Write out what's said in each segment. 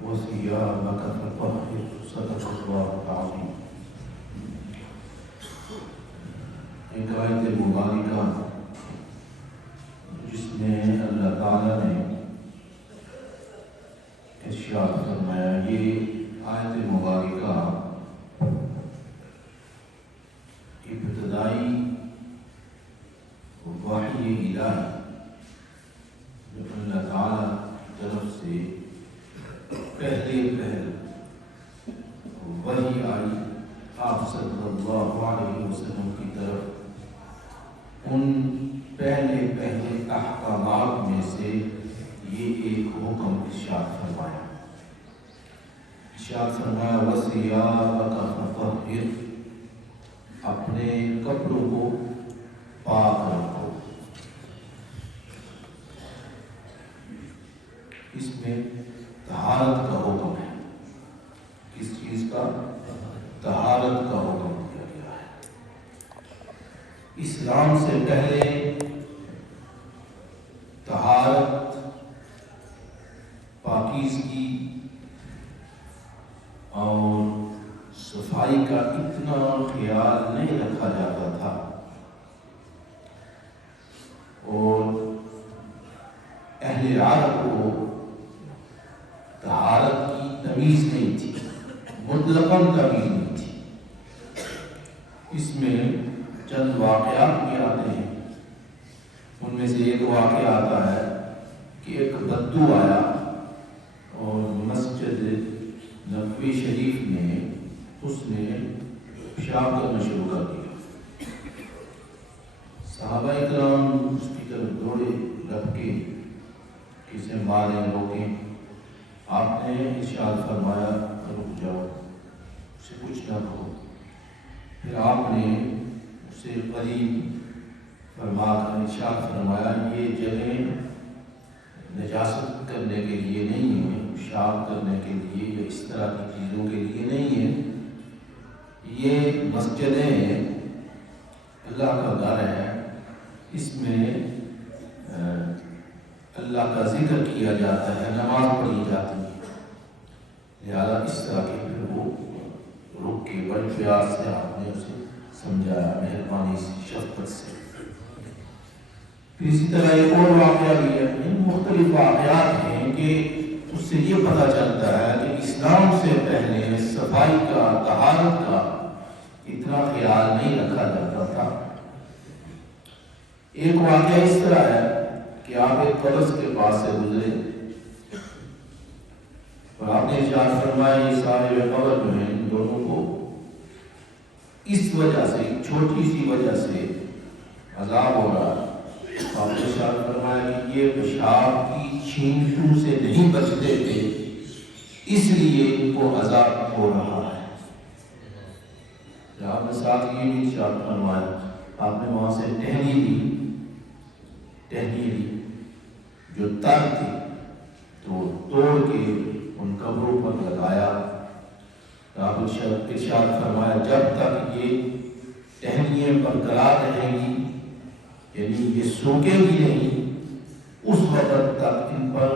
وثيابك فطهر صدق الله العظيم۔ ایک آیت مبارکہ جس میں اللہ تعالیٰ نے ارشاد فرمایا، یہ آیت مبارکہ ابتدائی وحی الہی جو اللہ تعالیٰ کی طرف سے پہلے وحی آئی آپ صلی اللہ علیہ وسلم کی طرف، ان پہلے احکامات میں سے یہ ایک حکم ارشاد فرمایا۔ وَثِيَابَكَ فَطَهِّرْ، اپنے کپڑوں کو پاک رکھو۔ اس میں طہارت کا حکم ہے۔ کس چیز کا؟ طہارت کا حکم دیا گیا ہے۔ اسلام سے پہلے طہارت، پاکیزگی اور صفائی کا اتنا خیال نہیں رکھا جاتا تھا، اور اہل عرب کو طہارت کی تمیز نہیں تھی، مطلقاً تمیز نہیں تھی۔ اس میں چند واقعات بھی آتے ہیں۔ ان میں سے ایک واقعہ آتا ہے کہ ایک بدو آیا اور مسجد نبوی شریف میں اس نے پیشاب کرنا شروع کر دیا۔ صحابہ اکرام اس کی طرف دوڑے، رکھ کے کسے ماریں، روکیں۔ آپ نے ارشاد فرمایا رک جاؤ، اسے کچھ نہ کہو۔ پھر آپ نے اسے قریب فرما کر ارشاد فرمایا، یہ جگہ نجاست کرنے کے لیے نہیں ہے، پیشاب کرنے کے لیے یا اس طرح کی چیزوں کے لیے نہیں ہے، یہ مسجدیں ہیں، اللہ کا گھر ہے، اس میں اللہ کا ذکر کیا جاتا ہے، نماز پڑھی جاتی ہے، لہذا اس طرح کے پھر وہ رک کے بڑے پیار سے آپ نے اسے سمجھایا، مہربانی سے، شفقت سے۔ پھر اسی طرح ایک اور واقعہ بھی ہے، مختلف واقعات ہیں کہ اس سے یہ پتہ چلتا ہے کہ اسلام سے پہلے صفائی کا، طہارت کا اتنا خیال نہیں رکھا جاتا تھا۔ ایک واقعہ اس طرح ہے کہ آپ ایک قبر کے پاس سے گزرے اور آپ نے ارشاد فرمایا، یہ صاحب قبر جو ہیں ان دونوں کو اس وجہ سے، چھوٹی سی وجہ سے عذاب ہو رہا ہے۔ آپ نے ارشاد فرمایا کہ یہ پیشاب کی چھینٹوں سے نہیں بچتے تھے، اس لیے ان کو عذاب ہو رہا ہے۔ آپ نے ساتھ یہ بھی ارشاد فرمایا، آپ نے وہاں سے ٹہنی لی جو تر تھی تو توڑ کے ان قبروں پر لگایا۔ آپ نے ارشاد فرمایا، جب تک یہ ٹہنیاں برقرار رہیں گی، یعنی یہ سوکھے بھی نہیں، اس وقت تک ان پر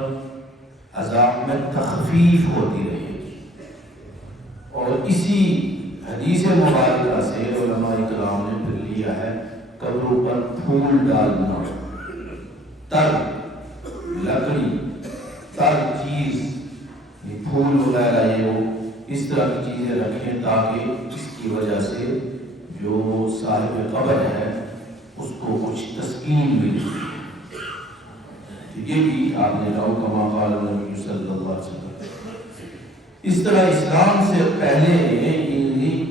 عذاب میں تخفیف ہوتی رہے گی۔ اور اسی حدیث مبارکہ سے علماء کرام نے پھر لیا ہے قبروں پر پھول ڈالنا، تر لکڑی، تر چیز، پھول وغیرہ، یہ وہ اس طرح کی چیزیں رکھیں تاکہ اس کی وجہ سے جو صاحب قبر ہے اس کو کچھ تسکین ملے۔ یہ بھی آپ نے کہا کما قال نبی صلی اللہ علیہ وسلم۔ اس طرح اسلام سے پہلے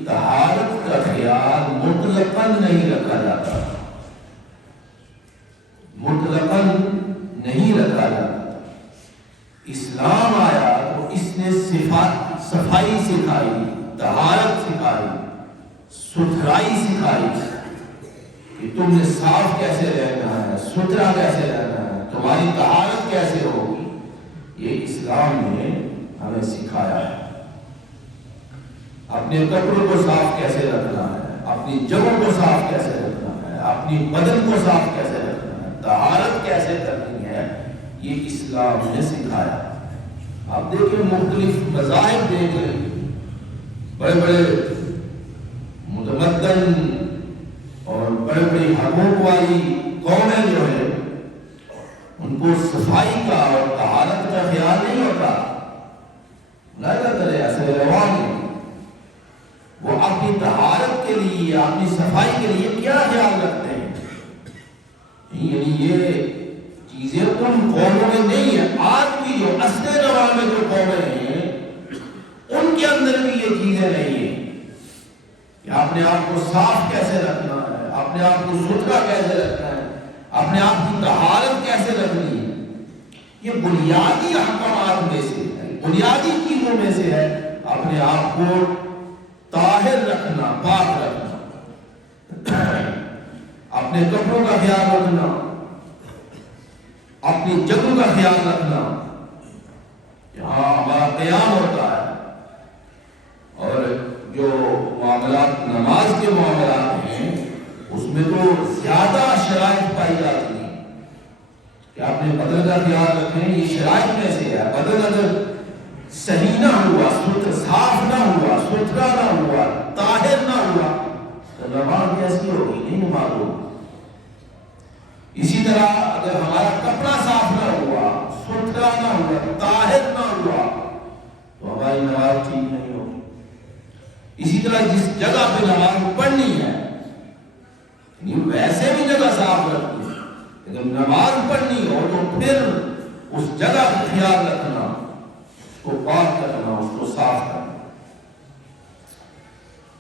طہارت کا خیال مطلقاً نہیں رکھا جاتا، مطلقاً نہیں رکھا جاتا۔ اسلام آیا تو اس نے صفائی سکھائی، طہارت سکھائی، ستھرائی سکھائی کہ تم نے صاف کیسے رہنا ہے، ستھرا کیسے رہنا ہے، تمہاری طہارت کیسے ہوگی، یہ اسلام نے ہمیں سکھایا ہے۔ اپنے کپڑوں کو صاف کیسے رکھنا ہے، اپنی جگہوں کو صاف کیسے رکھنا ہے، اپنی بدن کو صاف کیسے رکھنا ہے، طہارت کیسے کرنی ہے، یہ اسلام نے سکھایا۔ آپ دیکھیں مختلف مذاہب دیکھ لیں، بڑے بڑے متمدن اور بڑے بڑی حقوق والی قومیں جو ہیں ان کو صفائی کا اور طہارت کا خیال نہیں ہوتا. اللہ کرے ایسے روان وہ اپنی طہارت کے لیے، اپنی صفائی کے لیے کیا خیال رکھتے ہیں. یعنی یہ چیزیں ان قوموں میں نہیں ہے. آج بھی جو اصل زمانے میں جو قومیں ہیں ان کے اندر بھی یہ چیزیں نہیں ہیں کہ اپنے آپ کو صاف کیسے رکھنا ہے، اپنے آپ کو ستھرا کیسے رکھنا ہے، اپنے آپ کی طہارت کیسے رکھنی ہے. یہ بنیادی احکامات میں سے ہے، بنیادی چیزوں میں سے ہے اپنے آپ کو طاہر رکھنا، پاک رکھنا، اپنے کپڑوں کا خیال رکھنا، اپنی جگہوں کا خیال رکھنا. یہاں ہمارا قیام ہوتا ہے اور جو معاملات نماز کے معاملات ہیں اس میں تو زیادہ شرائط پائی جاتی ہیں کہ اپنے بدن کا خیال رکھیں. یہ شرائط میں سے ہے. بدن اگر صحیح نہ ہوا، صاف نہ ہوا، ستھرا نہ ہوا، طاہر نہ ہوا تو نماز کیسی ہوگی؟ نہیں نماز ہوگی. اسی طرح اگر ہمارا کپڑا صاف نہ ہوا، ستھرا نہ ہوا، طاہر نہ ہوا تو ہماری نماز ٹھیک نہیں ہوگی. اسی طرح جس جگہ پہ نماز پڑھنی ہے ویسے بھی جگہ صاف رکھنی ہے، لیکن نماز پڑھنی ہو تو پھر اس جگہ کا خیال رکھنا، اس کو پاک کرنا، اس کو صاف کرنا.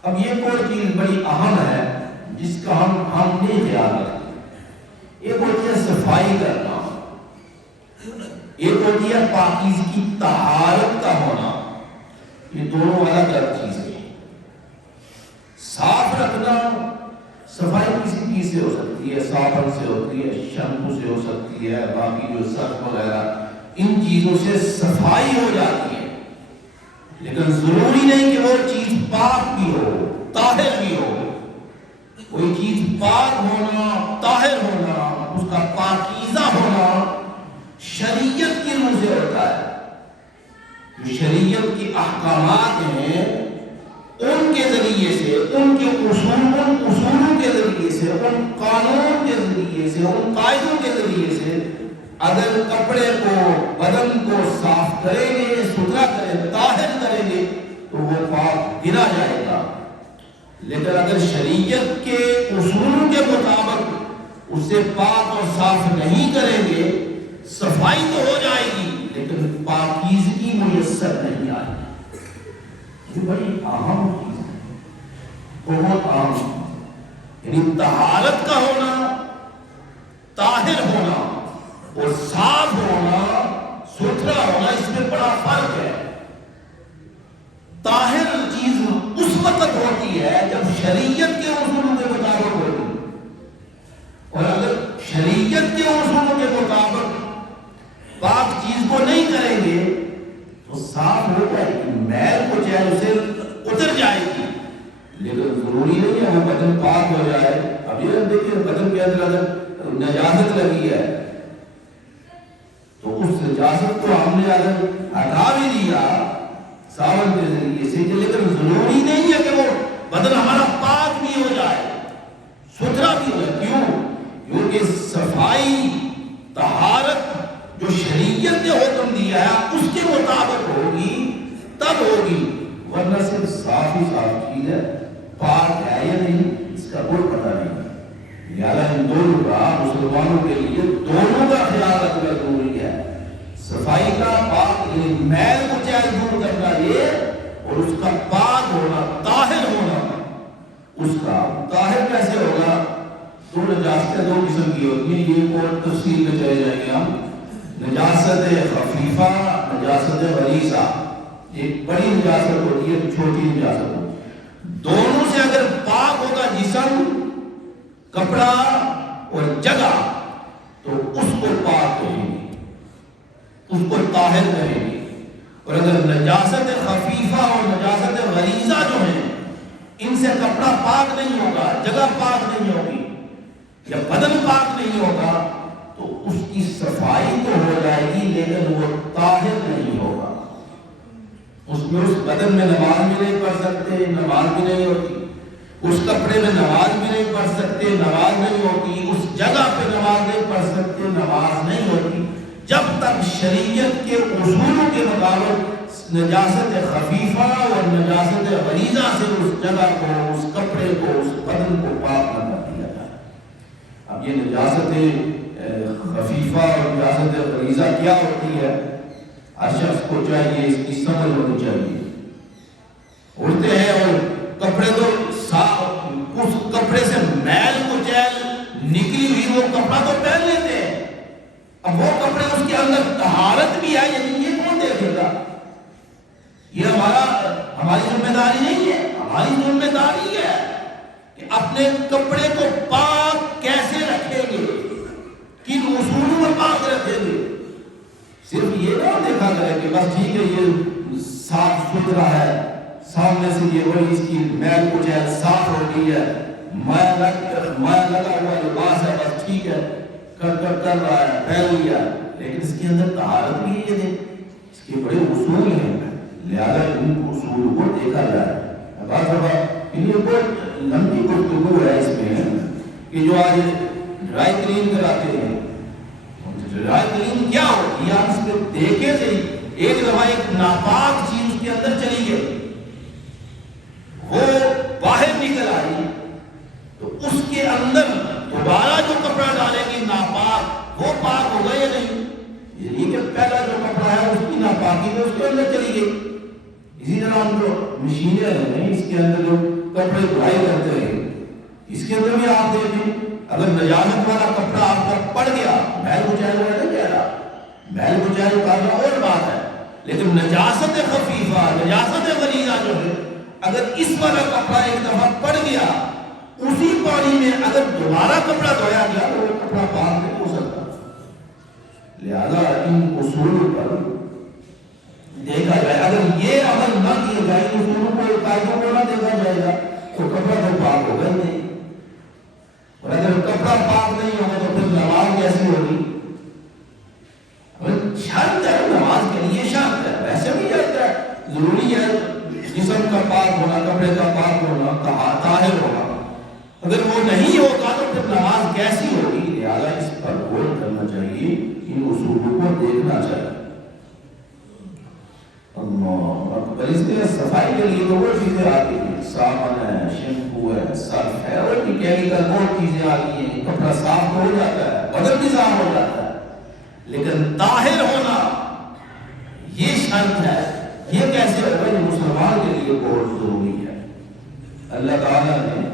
اب یہ کوئی چیز بڑی اہم ہے جس کا ہم نہیں خیال رکھتے. ایک ہوتی ہے صفائی کرنا، ایک ہوتی ہے پاکیزگی کی طہارت کا ہونا. یہ دونوں الگ الگ چیزیں ہیں. صاف رکھنا، صفائی کسی چیز سے ہو سکتی ہے، صابن سے ہوتی ہے، شیمپو سے ہو سکتی ہے، باقی جو سرف وغیرہ ان چیزوں سے صفائی ہو جاتی ہے. لیکن ضروری نہیں کہ وہ چیز پاک بھی ہو، طاہر بھی ہو. کوئی چیز پاک ہونا، طاہر ہونا، اس کا پاکیزہ ہونا شریعت کی روح سے ہوتا ہے. جو شریعت کی احکامات ہیں ان کے ذریعے سے، ان کے اصولوں کے ذریعے سے، ان قانون کے ذریعے سے، ان قاعدوں کے ذریعے سے اگر کپڑے کو، بدن کو صاف کریں گے، ستھرا کریں، طاہر کریں گے تو وہ پاک گنا جائے گا. لیکن اگر شریعت کے اصولوں کے مطابق اسے پاک اور صاف نہیں کریں گے، صفائی تو ہو جائے گی لیکن پاکیزگی میسر نہیں آئے گی. یہ بڑی اہم چیز ہے، بہت اہم. یعنی طہارت کا ہونا، طاہر ہونا اور صاف ہونا، ستھرا ہونا، اس میں بڑا فرق ہے. طاہر چیز اس وقت ہوتی ہے جب شریعت کے اصولوں کے مطابق ہوتی ہے، اور اگر شریعت کے اصولوں کے مطابق پاک چیز کو نہیں کریں گے تو صاف ہو جائے گی، میل کو چاہے اسے اتر جائے گی. لیکن ضروری نہیں ہے وہ بدن پاک ہو جائے. اب یہ دیکھیں بدن کے اندر اگر نجاست لگی ہے تو اس نجاست کو ہم نے اگر ہٹا بھی دیا صابن کے ذریعے سے، لیکن ضروری نہیں ہے کہ وہ بدن ہمارا پاک بھی ہو جائے، ستھرا بھی ہو جائے. کیوں؟ کیونکہ صفائی، طہارت جو شریعت نے حکم دیا ہے اس کے مطابق ہوگی تب ہوگی، ورنہ صرف صاف ہی صاف چیز ہے، پاک ہے یا نہیں اس کا کوئی پتہ نہیں. لہٰذا ان دونوں کا مسلمانوں کے لیے دونوں کا خیال رکھنا ضروری ہے. صفائی کا، پاک یعنی میل کو چاہے دور کرنا یہ، اور اس کا پاک ہونا، طاہر ہونا. اس کا طاہر کیسے ہوگا؟ دو نجاستیں دو قسم کی ہوتی ہیں، یہ کو تفصیل میں چلے جائیں گے ہم. نجاست خفیفہ، نجاست غلیظہ. ایک بڑی نجاست ہوتی ہے، چھوٹی نجاست ہوتی ہے. دونوں سے اگر پاک ہوگا جسم، کپڑا اور جگہ تو اس کو پاک کہیں گے، اس کو طاہر کہیں گے. اور اگر نجاست خفیفہ اور نجاست غلیظہ جو ہیں ان سے کپڑا پاک نہیں ہوگا، جگہ پاک نہیں ہوگی یا بدن پاک نہیں ہوگا تو اس کی صفائی تو ہو جائے گی لیکن وہ طاہر نہیں ہوگا. اس بدن میں نماز بھی نہیں پڑھ سکتے، نماز بھی نہیں ہوتی، اس کپڑے میں نماز بھی نہیں پڑھ سکتے، نماز نہیں ہوتی، اس جگہ پہ نماز نہیں پڑھ سکتے، نماز نہیں ہوتی، جب تک شریعت کے اصولوں کے مطابق نجاست خفیفہ اور نجاست غلیظہ سے اس جگہ کو، اس کپڑے کو، اس بدن کو پاک نہ کر دیا جائے۔ اب یہ نجاست خفیفہ اور نجاست غلیظہ کیا ہوتی ہے؟ ہر شخص کو چاہیے اس کی سمجھ ہونی چاہیے۔ اٹھتے ہیں اور کپڑے تو اس کپڑے سے میل کچیل نکلی ہوئی وہ کپڑا تو پہن لیتے ہیں، اب وہ کپڑے اس کے اندر طہارت بھی ہے، یعنی یہ کون دیکھے گا؟ یہ ہماری ذمہ داری نہیں ہے۔ ہماری ذمہ داری ہے کہ اپنے کپڑے کو پاک کیسے رکھیں گے، کن اصولوں میں پاک رکھیں گے۔ صرف یہ نہ دیکھا جائے کہ بس ٹھیک ہے یہ صاف ستھرا ہے، سامنے سے یہ وہی اس کی میل کچیل صاف ہو گئی ہے، مایا لگا ہوا لباس ہے، بس ٹھیک ہے کر رہا ہے، پہن لیا، لیکن اس کے اندر طہارت بھی ہے، اس کے بڑے اصول ہیں، لہذا ان اصول کو دیکھا جائے۔ بات بہت لمبی گفتگو ہے اس میں کہ جو آج ڈرائی کلین کراتے ہیں، ڈرائی کلین کیا ہوتی ہے؟ آپ اس میں دیکھے سے ایک دفعہ ایک ناپاک چیز اس کے اندر چلی گئی، وہ باہر نکل آئی، تو اس کے اندر دوبارہ جو کپڑا ڈالیں گے ناپاک، وہ پاک ہوگا یا نہیں؟ یہ کہ پہلا جو کپڑا ہے اس کی ناپاکی میں اس کے اندر چلی گئی۔ اسی طرح ہم جو مشینیں ہیں اس کے اندر جو کپڑے دھلائی کرتے ہیں، اس کے اندر بھی آپ دیکھیں اگر نجاست والا کپڑا آپ کا پڑ گیا، میل کچیل ہوا نہیں کہہ رہا، میل کچیل اتارنا اور بات ہے، لیکن نجاست خفیفہ، نجاست غلیظہ جو ہے، اگر اس والا کپڑا ایک دفعہ پڑ گیا، اسی پانی میں اگر دوبارہ کپڑا دھویا گیا تو وہ کپڑا پاک نہیں ہو سکتا۔ لہذا ان اصول پر دیکھا جائے، اگر یہ عمل نہ کیا جائے، اصولوں کو، قاعدوں کو نہ دیکھا جائے گا تو کپڑا تو پاک ہوگا ہی نہیں، اور اگر کپڑا پاک نہیں ہوگا تو پھر نماز کیسی ہوگی؟ شرط ہے نماز کے لیے، شرط ہے، ویسے بھی شرط ہے، ضروری ہے جسم کا پاک ہونا، کپڑے کا پاک ہونا، طاہر ہونا، اگر وہ نہیں ہوگا تو پھر نماز کیسی ہوگی؟ لہذا اس پر غور کرنا چاہیے، ان اصولوں کو دیکھنا چاہیے۔ اللہ اس کے صفائی کے لیے تو وہ چیزیں آتی ہیں، صابن ہے، شیمپو ہے، صرف ہے، اور بھی کیمیکل اور چیزیں آتی ہیں، کپڑا صاف ہو جاتا ہے، بدن بھی صاف ہو جاتا ہے، لیکن طاہر ہونا یہ شرط ہے۔ یہ کیسے ہوگا؟ یہ مسلمان کے لیے بہت ضروری ہے۔ اللہ تعالیٰ نے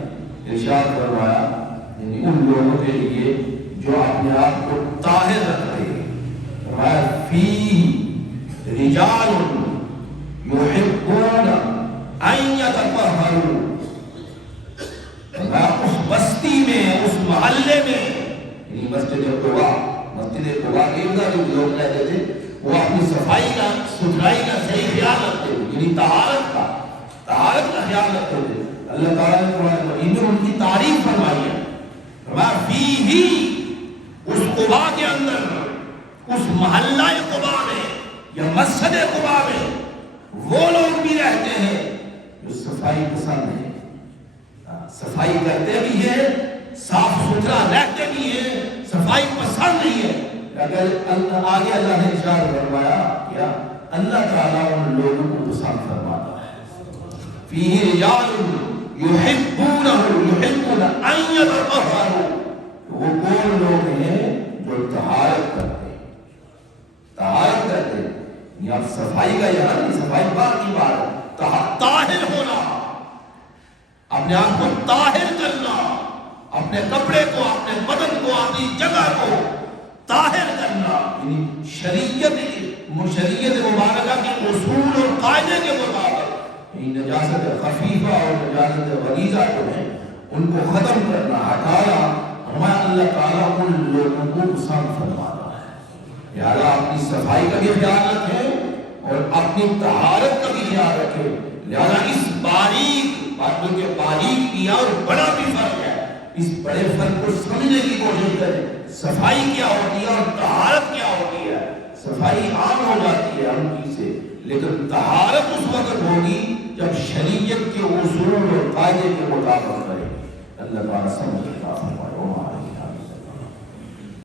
ارشاد فرمایا ان لوگوں کے لیے جو اپنے آپ کو طاہر رکھتے ہیں، فرمایا فی رجال یحبون ان یتطہروا، فرمایا اس بستی میں، اس محلے میں، یعنی مسجد قباء کے اندر جو لوگ رہتے تھے، وہ اپنی صفائی کا، ستھرائی کا صحیح خیال رکھتے تھے، یعنی طہارت کا خیال رکھتے تھے۔ اللہ تعالیٰ نے قرآن مجید میں ان کی تعریف فرمائی ہے، فرمایا فیہ، اس قباء کے اندر، اس محلہ قباء میں یا مسجد قباء میں وہ لوگ بھی رہتے ہیں جو صفائی پسند ہیں، صفائی کرتے بھی ہیں، صاف ستھرا رہتے بھی ہیں، صفائی پسند نہیں ہے۔ اگر آگے اللہ نے ارشاد فرمایا کیا؟ اللہ تعالیٰ ان لوگوں کو پسند فرماتا ہے۔ فیہ رجال یحبون ان یتطہروا، وہ کون لوگ ہیں جو طہارت کرتے ہیں، طہارت کرتے ہیں، یہاں صفائی کا یہاں نہیں، صفائی بات کی بات ہے، طاہر ہونا، اپنے آپ کو طاہر کرنا، اپنے کپڑے کو، اپنے بدن کو، اپنی جگہ کو طاہر کرنا، یعنی شریعت مبارکہ کے اصول اور قاعدے کے مطابق نجاست خفیفہ اور نجاست غلیظہ جو ہے ان کو ختم کرنا، ہٹانا، ہمارا اللہ تعالیٰ ان لوگوں کو پسند فرماتا ہے۔ لہٰذا اپنی صفائی کا بھی خیال رکھیں اور اپنی طہارت کا بھی خیال رکھیں۔ لہٰذا اس باریک باتوں کے باریک کیا اور بڑا بھی فرق ہے، اس بڑے فرق کو سمجھنے کی کوشش کریں۔ صفائی کیا ہوتی ہے اور طہارت کیا ہوتی ہے؟ صفائی عام ہو جاتی ہے ہم چیز سے، لیکن طہارت اس وقت ہوگی جب شریعت کے اصول اور قاعدے کے مطابق کرے. اللہ تعالیٰ سمجھ عطا فرمائے.